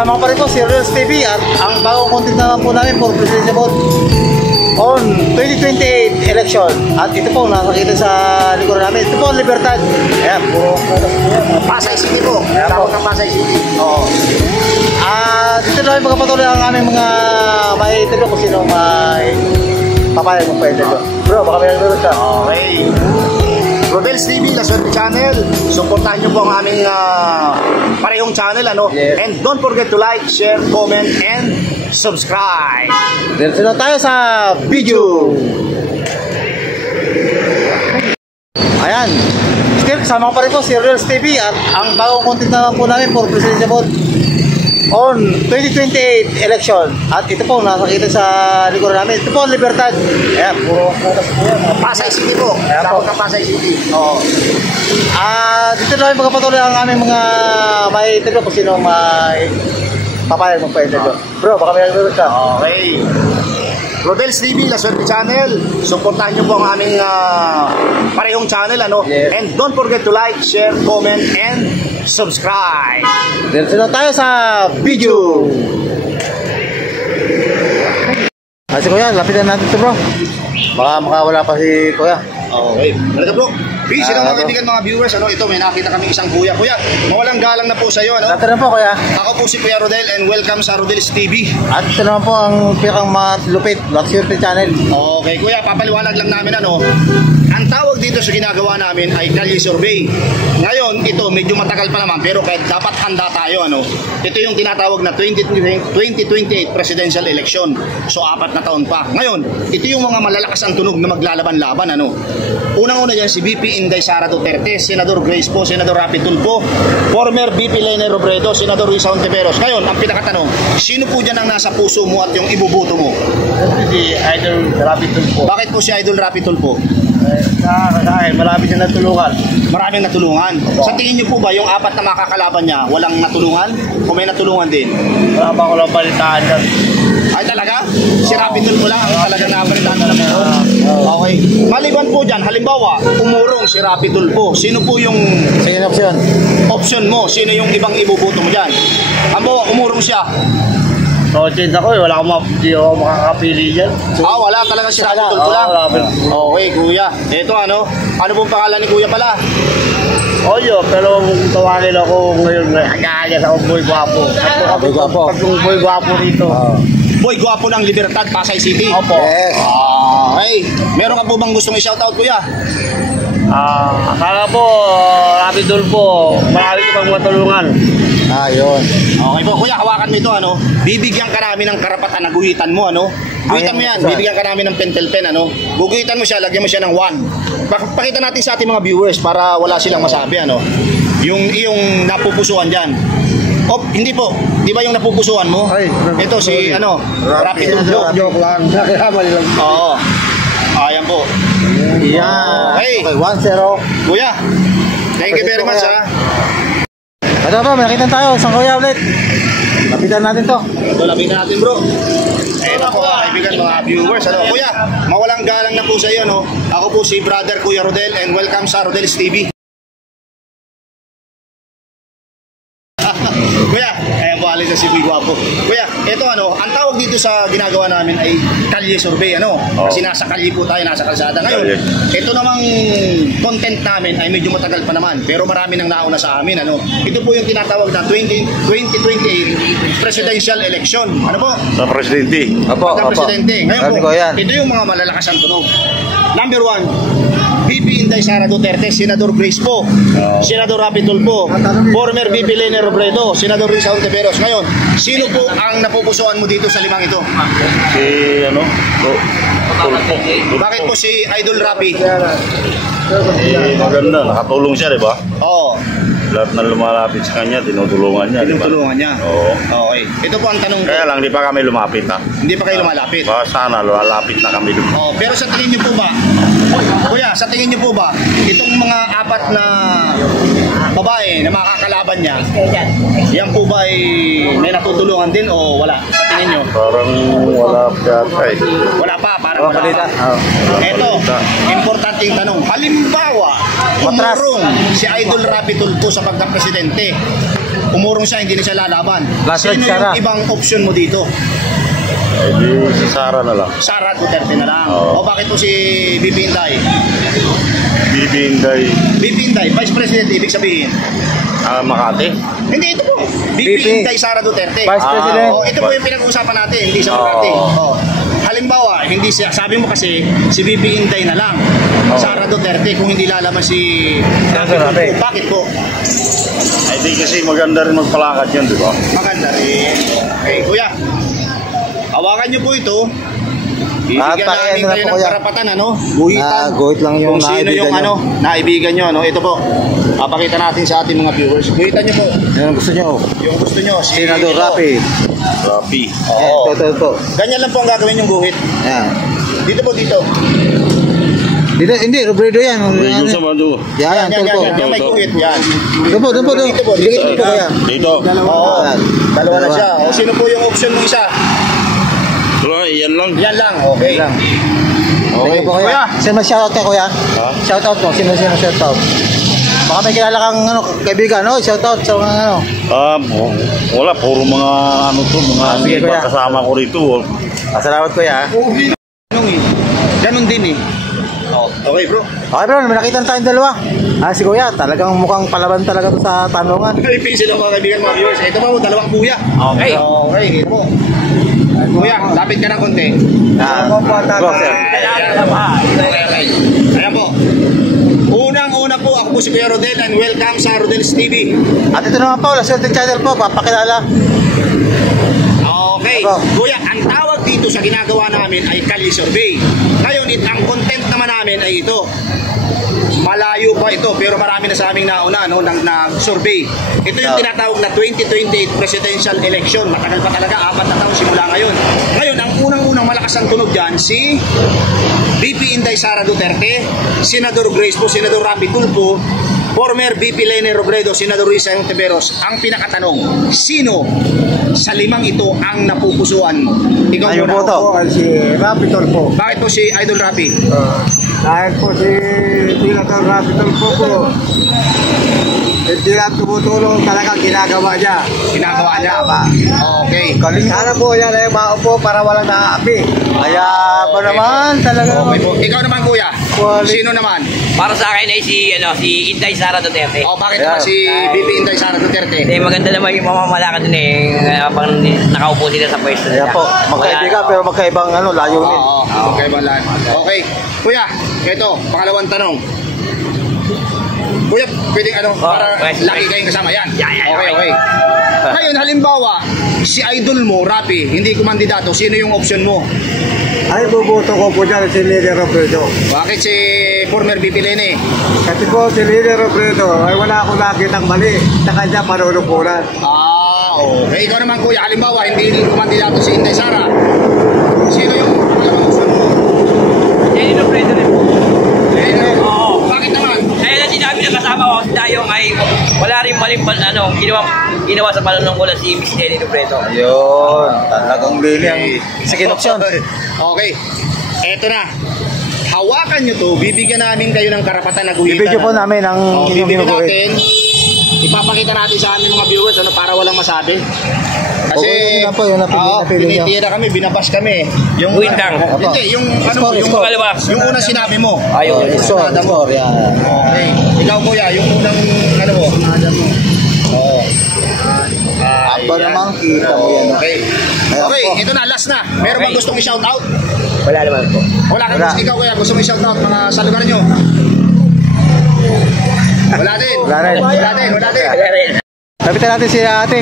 kasama ko pa rin po si Reels TV at ang bagong content naman po namin for presidential vote on 2028 election. At ito po, nakakita sa likuran namin. Ito po ang Libertad. Ayan, puro Pasay City po. Tawag ng Pasay City. Oo. Dito namin magpapatuloy ang aming mga may interview kung sino may papayag mo pa interview. Bro, baka may nagduro siya. Okay. Rodel's TV, La Suerte Channel. Supportahan nyo po ang aming parehong channel, ano? Yes. And don't forget to like, share, comment, and subscribe. Diretso na tayo sa video. Ayan. Still, kasama ko pa rin po si Reels TV at ang bagong content naman po namin for presidential vote on 2028 election. At ito po, nakakita sa likuran namin. Ito po ang Libertad. Ayan, puro Pasay City po. Tawag ng Pasay City. Oo. Dito namin magpapatuloy ang aming mga may interview kung sino may papayag mo pa interview. Bro, baka may nagduro siya. Okay. Rodel's TV, La Suerte Channel. Supportahan nyo po ang aming parehong channel, ano? Yes. And don't forget to like, share, comment, and subscribe. Diretso na tayo sa video. Si Kuya, lapitan natin ito, bro. Baka makawala pa si Kuya. Okay. Talaga bro. Peace, mga bro. kaibigan, mga viewers, ano, ito, may nakita kami isang kuya. Kuya, mawalang galang na po sa iyo, ano? Lapitan po, Kuya. Ako po si Kuya Rodel and welcome sa Rodel's TV. At ito naman po ang pinakang malupit, La Suerte Channel. Okay, kuya, papaliwanag lang namin, ano, ang tawag dito sa ginagawa namin ay Kalye Survey. Ngayon, ito medyo matagal pa naman pero kahit dapat handa tayo, ano. Ito yung tinatawag na 2028 presidential election. So 4 na taon pa. Ngayon, ito yung mga malalakas ang tunog na maglalaban-laban, ano. Unang-una diyan si VP Inday Sara Duterte, Senador Grace Poe, Senador Rapi Tulfo, former VP Lene Robredo, Senador Risa Ontiveros. Ngayon, ang pinakatanong, sino po diyan ang nasa puso mo at yung ibubuto mo? Si Idol Rapi Tulfo. Bakit po si Idol Rapi Tulfo? Nakakasakay, malapit na natulungan. Maraming natulungan. Sa tingin niyo po ba yung 4 na makakalaban niya walang natulungan? O may natulungan din? Wala pa ko lang balitaan dyan. Ay talaga? Si Rapi Tulfo lang ang talagang nabalitaan na lang ito? Okay. Maliban po dyan, halimbawa, umurong si Rapi Tulfo. Sino po yung Second option. option mo? Sino yung ibang ibubuto mo dyan? Halimbawa, umurong siya. So, change ako eh. Wala akong hindi ako makakapili dyan. Wala talaga si Rapi Tulfo lang. Okay, kuya. Ito ano? Ano pong pangalan ni kuya pala? Oyo, pero tawagin ako ngayon na hagagad ako Boy Guapo. Boy Guapo. Pagkong Boy Guapo rito. Boy Guapo ng Libertad, Pasay City. Opo. Yes. Okay. Meron ka po bang gustong i-shoutout, kuya? Akala po, Rapi Tulfo, marami ko pang matulungan. Yun. Okay po, kuya, hawakan mo ito, ano? Bibigyan ka namin ng karapatan na guhitan mo, ano? Guhitan mo yan, bibigyan ka namin ng pentel pen, ano? Guguhitan mo siya, lagyan mo siya ng 1. Pakita natin sa ating mga viewers para wala silang masabi, ano? Yung napupusuan dyan. Hindi po. Di ba yung napupusuan mo? Ito si, ano? Rapi Tulfo. Joke lang. Nakamali lang. Oo. Ayan po. Yeah. Okay. 1-0. Kuya, thank you very much, ha? Ito bro, may nakita tayo. Isang kuya ulit. Lapitan natin to. Ito, lapitan natin, bro. Ito po, kaibigan, mga viewers. Ano? Kuya, mawalang galang na po sa iyo, no? Ako po si Brother Kuya Rodel and welcome sa Rodel's TV. Kuya, ayan po, alis na si Boy Guapo. Kuya, ito ano, ang tawag dito sa ginagawa namin ay Kalye Survey, ano? Kasi nasa kalye po tayo, nasa kalsada. Ngayon, ito namang content namin ay medyo matagal pa naman, pero marami nang nauna sa amin, ano? Ito po yung tinatawag na 2028 presidential election. Ano po? Sa presidente. Presidente. Ngayon po, ito yung mga malalakas ang tunog. Number 1, VP Inday Sara Duterte, Senador Grace Poe, Senador Rapi Tulfo, former VP Lene Robredo, Senador Risa Ontiveros. Ngayon, sino po ang napupusuan mo dito sa 5 ito? Si ano? Tulfo. Bakit po si Idol Rapi? Maganda, nakatulong siya, di ba? Oo. Lahat na lumalapit sa kanya, tinutulungan niya, di ba? Tinutulungan niya? Oo. Okay. Ito po ang tanong ko. Kaya lang, di pa kami lumapit, ha? Hindi pa kayo lumalapit? Baka sana, lumalapit na kami doon. Pero sa tingin niyo po ba, kuya, sa tingin niyo po ba, itong mga 4 na babae na makakalaban niya, yan po ba ay may natutulungan din o wala? Sa tingin niyo? Parang wala pa eh. Wala pa, parang wala pa. Ito, importanteng tanong. Halimbawa, umurong si Idol Rapi Tulfo sa pagka-presidente. umurong siya, hindi na siya lalaban. Last Sino word, Sara. yung ibang option mo dito? Eh, di si Sara na lang. Sara Duterte na lang. Oo. O bakit po si BP Inday? BP Inday, BP Inday, Vice President, ibig sabihin. Makati. Hindi, ito po. BP BP. Inday Sara Duterte. Vice President. Oh, ito po yung pinag-uusapan natin, hindi sa Makati. Oh. Halimbawa, hindi siya, sabi mo kasi si BP Inday na lang. Sara Duterte kung hindi lalaman si Rapi. Bakit po? Ay, di kasi maganda rin magpalakad yan, di ba? Maganda rin. Okay, kuya. Hawakan niyo po ito. Bibigyan namin Pakihan na kayo po, ng kuya. karapatan, ano? Guhitan. Guhit lang yung Kung sino yung naibigan nyo. naibigan nyo, ano? Ito po. Papakita natin sa ating mga viewers. Guhitan niyo po. Yan ang gusto nyo. Yung gusto nyo. Si Senador ito. Rapi. Rapi. Oo. Ito. Ganyan lang po ang gagawin yung guhit. Yan. Dito po, dito. Dito, hindi, Robredo yan. May gusto mo doon. Yan, Yan, tol po. Yung may guhit. Yan. Doon po. Dito po, dito. Dito po kaya. Dito. Oo. Yan. Dalawa na siya. O, sino po yung option mo isa? Wala, yan lang. Yan lang. Okay. Yan lang. Okay. Okay po Kuya. kuya. Sino may shoutout ka kuya? Ha? Shoutout mo. Sino shoutout? Baka may kilala kang kaibigan, no? Shoutout sa mga ano. Wala, puro mga ano to, mga Sige, iba kuya. kasama ko rito. Salamat kuya. Ganun eh. Ganun din eh. Okay bro. Okay bro, may nakita na tayong dalawa. Si kuya, talagang mukhang palaban talaga to sa tanungan. Pilipisin ang mga kaibigan, mga viewers. Ito po, dalawang kuya. Okay. Okay, ito po. Kuya, lapit ka ng konti. Bro, sir. Okay. Ayan po. Unang-una po, ako po si Kuya Rodel and welcome sa Rodel's TV. At ito naman po, Laswerte Channel po, papakilala. Okay. Ako. Kuya, ang tawag dito sa ginagawa namin ay Kalye Survey. Ngayon, ang content naman namin ay ito. Malayo pa ito, pero marami na sa aming nauna, no, nag-survey. Ito yung tinatawag na 2028 presidential election. Matagal pa talaga, 4 na taon simula ngayon. Ngayon, ang unang-unang malakas ang tunog dyan, si BP Inday Sara Duterte, Senador Grace po, Senador Rapi Tulfo, former BP Lene Robredo, Senador Risa Ontiveros. Ang pinakatanong, sino sa limang ito ang napupusuan mo? Ikaw Ayun muna. po to. Si Rapitol po. Bakit po si Idol Rapi? Dahil po si Senator Rapitol po, hindi na tumutulong talaga ginagawa niya. Ginagawa niya. Okay. Sana po yan ay maupo para walang naaapi. Kaya ba naman, talaga Okay naman. po. Ikaw naman kuya. Sino naman? Para sa akin ay si Inday Sara Duterte. Oh, bakit naman si BP Inday Sara Duterte? Maganda naman yung pamamalakad dun pang nakaupo sila sa pwesto Kaya nila. po, magkaibigan pero magkaibang ano, layunin. Oo. Okay, balan. Okay. Kuya, ito, pangalawang tanong. Kuya, pwedeng para pwede. laki kayong kasama yan. Yeah, Okay, okay. Ngayon, halimbawa, si idol mo, Rapi, hindi kumandidato, sino yung option mo? Ay bubuto ko po dyan si Líder Robredo. Bakit si former BP Lene? Kasi po si Líder Robredo ay wala akong nakitang mali sa kanya panunukulan. Okay. Ikaw naman kuya, halimbawa, hindi kumandidato si Inday Sara. Sino yung pangalawang option mo? Jenny Robredo rin po. Lene. Oo. Bakit naman? Kaya na sinabi na kasama ko si Dayong ay wala rin maling ginawa sa panunungkulan si Miss Jenny Robredo. Ayun, talagang lili ang second option. Okay. Eto na. Hawakan nyo to, bibigyan namin kayo ng karapatan na guhitan. Ibigyo po namin ang inyong bibigyan ginuguhit. natin. Ipapakita natin sa aming mga viewers para walang masabi. Kasi Okay, yun na po, yun na pinili nyo. pinitira kami, binabas kami. Yung Guhit lang. Hindi, yung Score, yung score. yung unang sinabi mo. Ayun. Score, score, yan. Okay. Ikaw kuya, yung unang ano mo? Oo. Aba naman, kita mo yan. Okay. Ayan Okay, po. ito na, last na. Meron bang Okay. gustong i-shout out? Wala naman po. Wala kang Wala. gusto, ikaw kuya, gusto mo i-shout out mga sa lugar nyo? Wala din. Wala rin. Wala din, wala din. Wala rin. Lapitan natin si ate.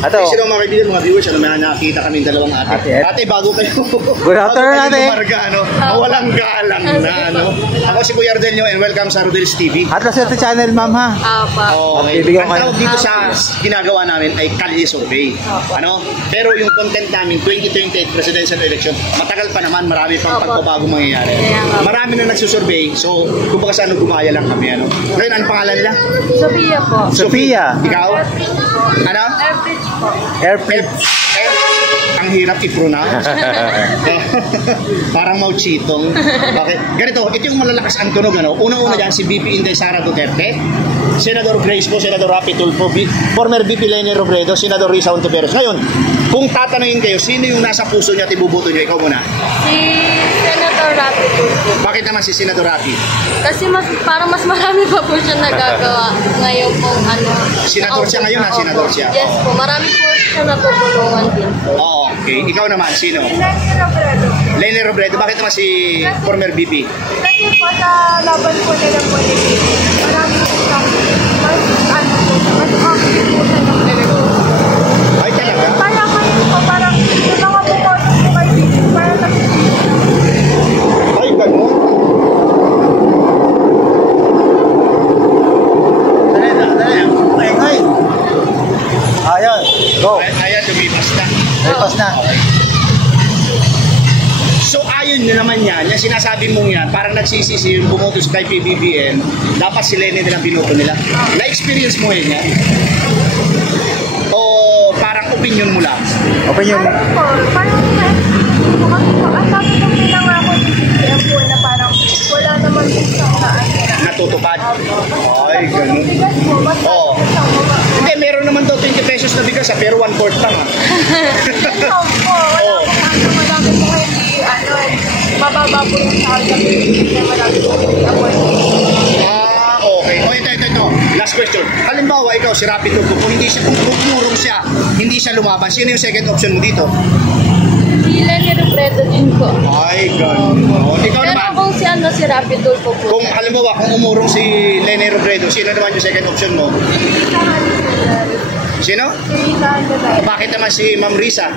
Ato. Sino mga kaibigan, mga viewers, may nakita kami dalawang ate. Ate, Ate, bago kayo. Good afternoon, bago kayo ate. lumarga, ano, walang galang na, ano. Ako si Kuya Ardelio and welcome sa Rodel's TV. At Laswerte Channel, ma'am ha. Okay. Bibigyan Ang kayo. tawag dito sa ginagawa namin ay Kalye Survey. Ano? Pero yung content namin, 2028 presidential election, matagal pa naman, marami pang pagbabago mangyayari. Marami na nagsusurvey, so kumbaga sa ano, gumaya lang kami. Ano? Ngayon, anong pangalan nila? Sophia po. Sophia. Ikaw? Ano? Average po. Airfield. ang hirap i-pronounce. Parang mauchitong. Okay. Ganito, ito yung malalakas ang tunog. Ano? Unang-una dyan, si BP Inday Sara Duterte, Senador Grace po, Senador Rapi Tulfo, former BP Leni Robredo, Senador Risa Ontiveros. Ngayon, kung tatanungin kayo, sino yung nasa puso niya at ibubuto niyo? Ikaw muna. Si Senator Rapi Tulfo. Bakit naman si Senador Rapi? Kasi parang mas marami pa po siya nagagawa ngayon pong ano. Senador siya ngayon, ha? Senador siya. Yes po, marami po siya natutulungan din. Oo, okay. Ikaw naman, sino? Leni Robredo. Leni Robredo. Bakit naman si former BP? Kasi po sa laban po nila po ni BP, marami po siyang mas active po siya ng television. Ay, talaga? Kaya kayo po, parang yung mga bumoto po kay BP, parang Ay, ganun. Dali. Ay. Ayun. Go. Ayan, lumipas na. Lipas na. So ayon nyo naman yan, yung sinasabi mong yan, parang nagsisisi yung bumoto kay PBBM, dapat si Leni nilang binuto nila. Na-experience mo yun yan? O parang opinion mo lang? Opinion mo? Parang ang sabi ko bilang ako ni BBM po na parang wala naman po siyang Natutupad? Ay, ganun. bigas po, mas Oo. Hindi, meron naman daw 20 pesos na bigas, pero 1/4 lang. po, wala po marami po hindi, mababa po yung sahod na pinipili, marami po hindi ako. Okay. O, ito. Last question. Halimbawa, ikaw, si Rapi Tulfo, kung hindi siya, kung pumurong siya, hindi siya lumaban, sino yung second option mo dito? Si Leni Robredo din po. Ay, ganun. O, ikaw Pero naman. kung si Rapi Tulfo po. Kung halimbawa, kung umurong si Leni Robredo, sino naman yung second option mo? Sino? Bakit naman si Ma'am Risa?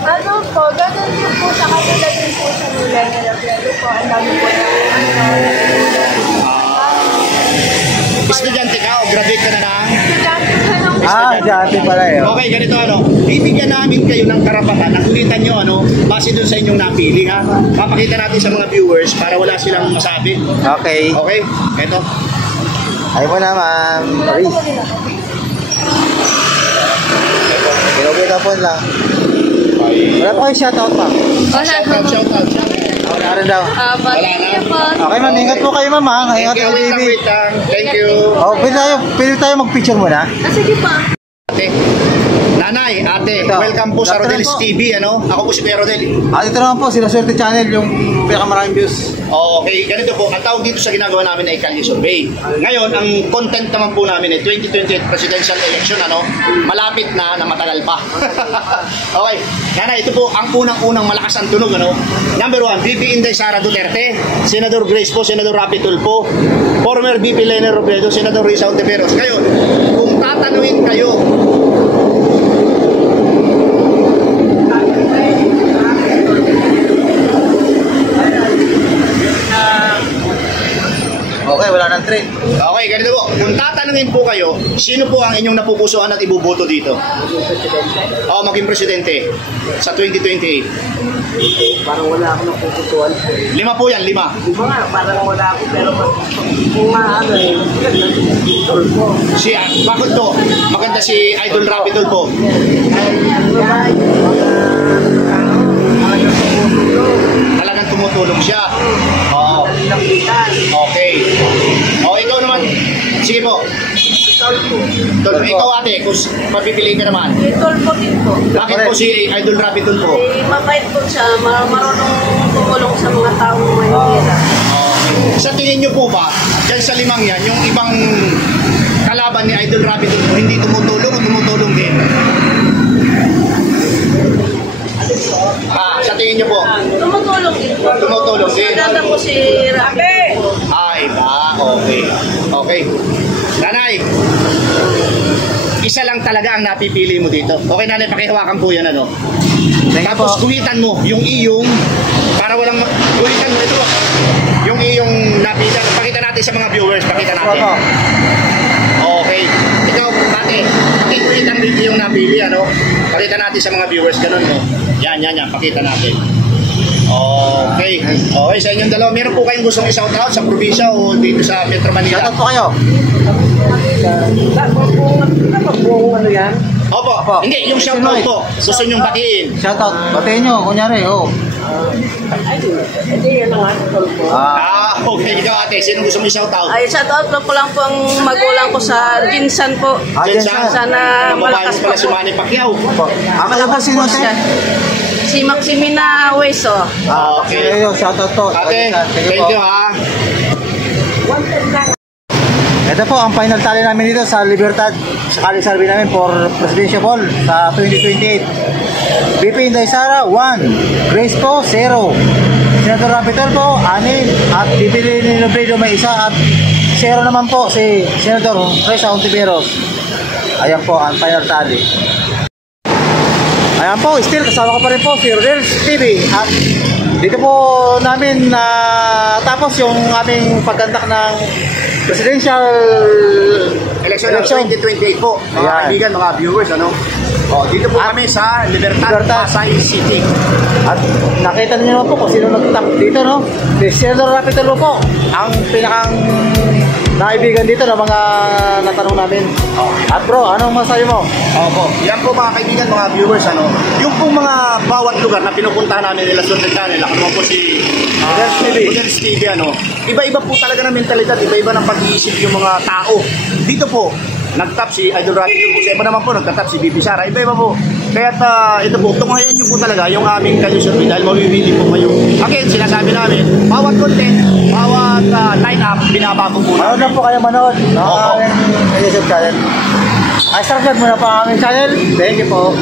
Ano po, ganun din po sa kanila din po sa nila ni Robredo po. Ang dami po Estudyante ka o graduate ka na na? Dati pala yun. Okay, ganito bibigyan namin kayo ng karapatan na ulitan nyo base dun sa inyong napili ha. Papakita natin sa mga viewers para wala silang masabi. Okay. Okay, eto. Ay mo na, ma'am. Marie. Kinukita po lang. Wala pa kayo shoutout, ma'am. Shout out. Wala rin daw. Wala na. Okay, ma'am. Ingat po kayo, ma'am. Ha? Ingat Thank you, po, baby. wait lang. Thank you. Oh, pwede tayo mag-picture muna. Sige pa. Ate, nanay, ate, Ito. welcome po sa Good Rodel's afternoon TV, Ako po si Kuya Rodel. Ito naman po, Sila Swerte Channel, yung pinakamaraming views. Okay, ganito po, ang tawag dito sa ginagawa namin ay Kalye Survey. Ngayon, ang content naman po namin ay 2028 presidential election, malapit na matagal pa. Okay, nanay, ito po ang unang-unang malakas ang tunog, Number 1, BP Inday Sara Duterte, Senador Grace po, Senador Rapi Tulfo, former BP Leni Robredo, Senador Risa Ontiveros. Ngayon, kung tatanungin kayo, Okay, wala nang trade. okay, ganito po. Kung tatanungin po kayo, sino po ang inyong napupusuan at ibuboto dito? Maging presidente sa 2028. Parang wala ako napuputuan. 5 po yan, 5. Di ba nga, parang wala ako, pero kung maano Tulfo. Bakit to? Maganda si Idol Rapi Tulfo. Talagang tumutulong siya. Oo. Okay. Ikaw naman. Sige po. Tulfo. Ikaw ate, kung mapipili ka naman. Tulfo din po. Bakit po si Idol Rapi Tulfo? Mabait po siya, marunong tumulong sa mga taong mahihirap. Sa tingin nyo po ba, dyan sa 5 yan, yung ibang kalaban ni Idol Rapi Tulfo, hindi tumutulong o tumutulong din? Sa tingin nyo po? Tumutulong din po. Tumutulong din. Maganda po si Rapi po. Okay. Okay. Nanay, isa lang talaga ang napipili mo dito. Okay, nanay, pakihawakan po yan, Tapos guhitan mo yung iyong, para walang, guhitan mo ito. Yung iyong napili. Pakita natin sa mga viewers, pakita natin. Okay. Ikaw, ate, pakikuhitan mo yung napili, Pakita natin sa mga viewers, ganun mo. Yan, pakita natin. Okay. Okay, sa inyong dalawa, meron po kayong gustong i-shout out sa probinsya o dito sa Metro Manila? Shoutout po kayo. Buong ano yan? Opo. Hindi, yung shoutout po. Gusto nyong batiin. Shoutout. Batiin nyo, kunyari, oh. Okay. Ikaw ate, sino gusto mo i-shoutout? Ay, shoutout ko lang po ang magulang ko sa Ginsan po. Ginsan. Sana Malakas malakas pala pa si po. Manny Pacquiao. Ako po sino Siya. Si Maximina Hueso. Okay. Ayo, shoutout po. Ate, Sige thank po. you ha. Ito po ang final tally namin dito sa Libertad sa Kali Survey namin for Presidential Ball sa 2028. BP Inday Sara 1, Grace po 0, Senator Rapitol po 6 at BP Lino Bredo may 1 at 0 naman po si Senator Reza Ontiveros. Ayan po ang final tally. Ayan po, still kasama ko pa rin po si Rodels TV at dito po namin tapos yung aming pagkandak ng presidential Election ng 2028 po. Mga Ayan. kaibigan, mga viewers, ano? Dito po kami sa Libertad, Pasay City. At nakita niyo naman po kung sino nag-top dito, no? Si Senator Rapitol po, ang pinakang naibigan dito ng mga natanong namin. At bro, anong masabi mo? Opo. Yan po mga kaibigan, mga viewers, ano? Yung pong mga bawat lugar na pinupuntahan namin nila sa channel, ako naman po si Rodels TV, ano? Iba-iba po talaga ng mentalidad, iba-iba ng pag-iisip yung mga tao. Dito po, nag-top si Idol Rapitol po. Sa iba naman po, nag-top si BP Sara. Iba-iba po. Kaya ito po, tunghayan nyo po talaga yung aming kalusurvey dahil mabibili po kayo. Again, sinasabi namin, bawat content, bawat line-up, binabago po Manood namin. lang po kayo manood ng Opo. aming YouTube channel. Ay, subscribe muna po ang aming channel. Thank you po.